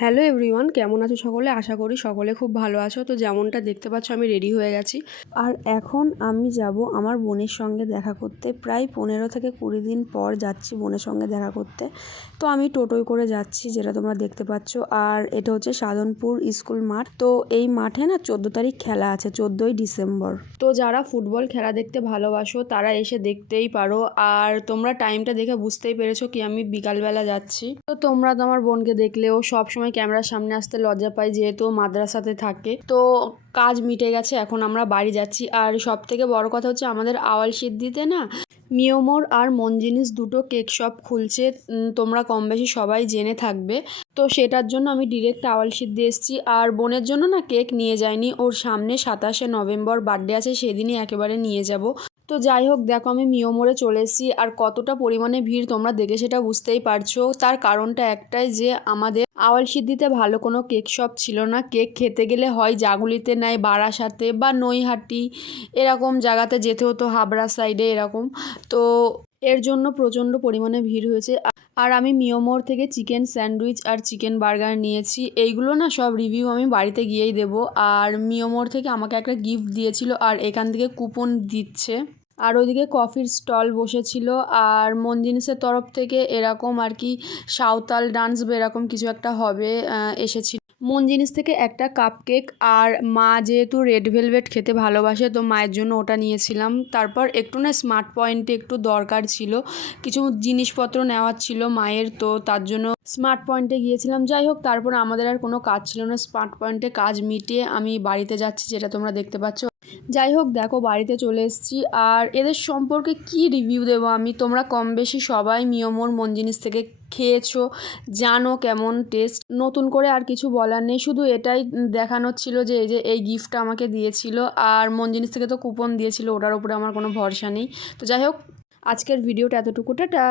Hello everyone, কেমন আছো সকলে? আশা করি সকলে খুব ভালো আছো। তো যেমনটা দেখতে পাচ্ছ আমি রেডি হয়ে গেছি, আর এখন আমি যাব আমার বোনের সঙ্গে দেখা করতে। প্রায় 15 থেকে 20 দিন পর যাচ্ছি বোনের সঙ্গে দেখা করতে। তো আমি টোটোয় করে যাচ্ছি, যেটা তোমরা দেখতে পাচ্ছ। আর এটা হচ্ছে সাধনপুর স্কুল মাঠ। তো এই মাঠে না 14 তারিখ খেলা আছে, 14ই ডিসেম্বর। তো যারা ফুটবল খেলা দেখতে ভালোবাসো তারা এসে দেখতেই পারো। আর তোমরা টাইমটা দেখে বুঝতেই পেরেছো কি আমি বিকালবেলা যাচ্ছি। তো তোমরা তো আমার বোনকে দেখলেও সব সময় ক্যামেরার সামনে আসতে লজ্জা পাই, যেহেতু মাদ্রাসাতে থাকে। তো কাজ মিটে গেছে, এখন আমরা বাড়ি যাচ্ছি। আর সব থেকে বড় কথা হচ্ছে আমাদের আওয়াল সিদ্ধিতে না মিওমোর আর মন জিনিস দুটো কেক শপ খুলছে, তোমরা কম বেশি সবাই জেনে থাকবে। তো সেটার জন্য আমি ডিরেক্ট আওয়াল সিদ্ধি এসেছি। আর বোনের জন্য না কেক নিয়ে যাইনি, ওর সামনে 27শে নভেম্বর বার্থডে আছে, সেদিনই একেবারে নিয়ে যাব। তো যাই হোক, দেখো আমি মিওমোরে চলে এসেছি। আর কতটা পরিমাণে ভিড় তোমরা দেখে সেটা বুঝতেই পারছো। তার কারণটা একটাই, যে আমাদের আওয়াল সিদ্ধিতে ভালো কোনো কেক শপ ছিল না। কেক খেতে গেলে হয় জাগুলিতে নেয় বারাসাতে বা নৈহাটি, এরকম জায়গাতে যেতে হতো, হাবড়া সাইডে এরকম। তো এর জন্য প্রচণ্ড পরিমাণে ভিড় হয়েছে। আর আমি মিওমোর থেকে চিকেন স্যান্ডউইচ আর চিকেন বার্গার নিয়েছি। এইগুলো না সব রিভিউ আমি বাড়িতে গিয়েই দেবো। আর মিওমোর থেকে আমাকে একটা গিফট দিয়েছিল, আর এখান থেকে কুপন দিচ্ছে। আর ওইদিকে কফির স্টল বসেছিল। আর মন জিনিসের তরফ থেকে এরকম আর কি সাঁওতাল ডান্স বা এরকম কিছু একটা হবে এসেছিল। মন জিনিস থেকে একটা কাপ কেক, আর মা যেহেতু রেড ভেলভেট খেতে ভালোবাসে তো মায়ের জন্য ওটা নিয়েছিলাম। তারপর একটু না স্মার্ট পয়েন্টে একটু দরকার ছিল, কিছু জিনিসপত্র নেওয়ার ছিল মায়ের, তো তার জন্য স্মার্ট পয়েন্টে গিয়েছিলাম। যাই হোক, তারপর আমাদের আর কোনো কাজ ছিল না, স্মার্ট পয়েন্টে কাজ মিটিয়ে আমি বাড়িতে যাচ্ছি, যেটা তোমরা দেখতে পাচ্ছ। যাই হোক, দেখো বাড়িতে চলে এসেছি। আর এদের সম্পর্কে কি রিভিউ দেবো আমি, তোমরা কম বেশি সবাই মিওমোর মন জিনিস থেকে খেয়েছো, জানো কেমন টেস্ট। নতুন করে আর কিছু বলার নেই, শুধু এটাই দেখানোর ছিল যে এই গিফটটা আমাকে দিয়েছিল। আর মন জিনিস থেকে তো কুপন দিয়েছিল, ওটার উপরে আমার কোনো ভরসা নেই। তো যাই হোক, আজকের ভিডিওটা এতটুকু, টাটা।